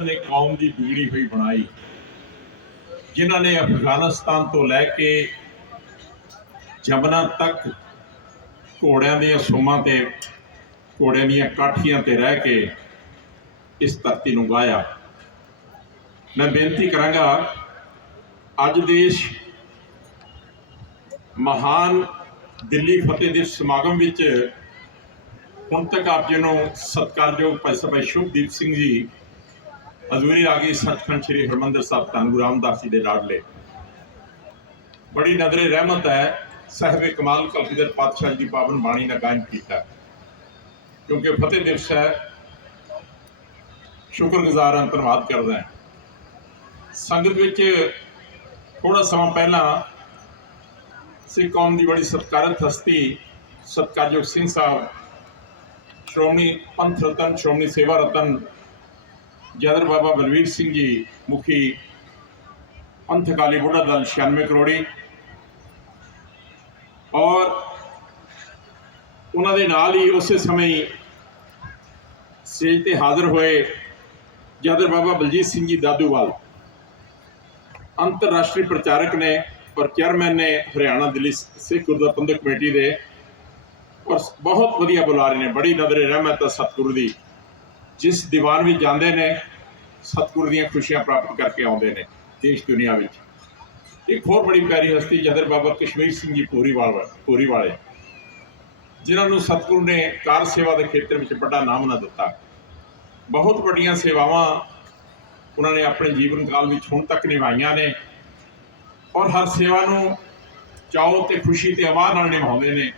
ਨੇ ਕੌਮ ਦੀ ਬਿਗੜੀ ਹੋਈ ਬਣਾਈ, ਜਿਨ੍ਹਾਂ ਨੇ ਅਫਗਾਨਿਸਤਾਨ ਤੋਂ ਲੈ ਕੇ ਜਮਨਾ ਤੱਕ ਘੋੜਿਆਂ ਦੀਆਂ ਸੁਮਾਂ ਤੇ, ਘੋੜਿਆਂ ਦੀਆਂ ਕਾਠੀਆਂ ਤੇ ਰਹਿ ਕੇ ਇਸ ਧਰਤੀ ਨੂੰ ਗਾਇਆ। ਮੈਂ ਬੇਨਤੀ ਕਰਾਂਗਾ, ਅੱਜ ਦੇਸ਼ ਮਹਾਨ ਦਿੱਲੀ ਫਤਿਹ ਦੇ ਸਮਾਗਮ ਵਿੱਚ ਹੁਣ ਤੱਕ ਆਪ ਜੀ ਨੂੰ ਸਤਿਕਾਰਯੋਗ ਭਾਈ ਸਾਹਿਬ ਸ਼ੁਭਦੀਪ ਸਿੰਘ ਜੀ ਹਜ਼ੂਰੀ ਆ ਗਈ ਸੱਚਖੰਡ ਸ੍ਰੀ ਹਰਮੰਦਰ ਸਾਹਿਬ ਧੰਨ ਗੁਰੂ ਰਾਮਦਾਸ ਜੀ ਦੇ ਲਾਡਲੇ ਬੜੀ ਨਦਰੇ ਰਹਿਮਤ ਹੈ, ਸਾਹਿਬ ਕਮਾਲ ਕਲਗੀਧਰ ਪਾਤਸ਼ਾਹ ਜੀ ਪਾਵਨ ਬਾਣੀ ਦਾ ਗਾਇਨ ਕੀਤਾ ਕਿਉਂਕਿ ਫਤਿਹ ਦਿਵਸ ਹੈ, ਸ਼ੁਕਰਗੁਜ਼ਾਰ ਹਾਂ, ਧੰਨਵਾਦ ਕਰਦਾ ਹਾਂ। ਸੰਗਤ ਵਿੱਚ ਥੋੜਾ ਸਮਾਂ ਪਹਿਲਾਂ ਸਿੱਖ ਕੌਮ ਦੀ ਬੜੀ ਸਤਿਕਾਰਤ ਹਸਤੀ, ਸਤਿਕਾਰਯੋਗ ਸਿੰਘ ਸਾਹਿਬ, ਸ਼੍ਰੋਮਣੀ ਪੰਥ ਰਤਨ, ਸ਼੍ਰੋਮਣੀ ਸੇਵਾ ਰਤਨ ਜਦਰ ਬਾਬਾ ਬਲਵੀਰ ਸਿੰਘ ਜੀ ਮੁਖੀ ਪੰਥ ਅਕਾਲੀ ਬੁੱਢਾ ਦਲ 96 ਕਰੋੜੀ। ਔਰ ਉਹਨਾਂ ਦੇ ਨਾਲ ਹੀ ਉਸੇ ਸਮੇਂ ਹੀ ਸਟੇਜ ਤੇ ਹਾਜ਼ਰ ਹੋਏ ਜਦਰ ਬਾਬਾ ਬਲਜੀਤ ਸਿੰਘ ਜੀ ਦਾਦੂਵਾਲ। ਅੰਤਰਰਾਸ਼ਟਰੀ ਪ੍ਰਚਾਰਕ ਨੇ ਔਰ ਚੇਅਰਮੈਨ ਨੇ ਹਰਿਆਣਾ ਦਿੱਲੀ ਸਿੱਖ ਗੁਰਦੁਆਰਾ ਪ੍ਰਬੰਧਕ ਕਮੇਟੀ ਦੇ। ਔਰ ਬਹੁਤ ਵਧੀਆ ਬੁਲਾਰੇ ਨੇ, ਬੜੀ ਨਦਰੇ ਰਹਿਮਤ ਹੈ ਸਤਿਗੁਰੂ ਦੀ ਜਿਸ ਦੀਵਾਨ ਵਿੱਚ ਜਾਂਦੇ ਨੇ, ਸਤਿਗੁਰੂ ਦੀਆਂ ਖੁਸ਼ੀਆਂ ਪ੍ਰਾਪਤ ਕਰਕੇ ਆਉਂਦੇ ਨੇ ਦੇਸ਼ ਦੁਨੀਆ ਵਿੱਚ। ਇੱਕ ਹੋਰ ਬੜੀ ਪਿਆਰੀ ਹਸਤੀ ਜਦਰ ਬਾਬਾ ਕਸ਼ਮੀਰ ਸਿੰਘ ਜੀ ਪੂਰੀਵਾਲ ਪੂਰੀ ਵਾਲੇ ਜਿਨ੍ਹਾਂ ਨੂੰ ਸਤਿਗੁਰੂ ਨੇ ਕਾਰ ਸੇਵਾ ਦੇ ਖੇਤਰ ਵਿੱਚ ਵੱਡਾ ਨਾਮ ਨਾ ਦਿੱਤਾ। ਬਹੁਤ ਵੱਡੀਆਂ ਸੇਵਾਵਾਂ ਉਹਨਾਂ ਨੇ ਆਪਣੇ ਜੀਵਨ ਕਾਲ ਵਿੱਚ ਹੁਣ ਤੱਕ ਨਿਭਾਈਆਂ ਨੇ ਔਰ ਹਰ ਸੇਵਾ ਨੂੰ ਚਾਓ ਤੇ ਖੁਸ਼ੀ ਤੇ ਆਵਾਜ਼ ਨਾਲ ਨਿਭਾਉਂਦੇ ਨੇ।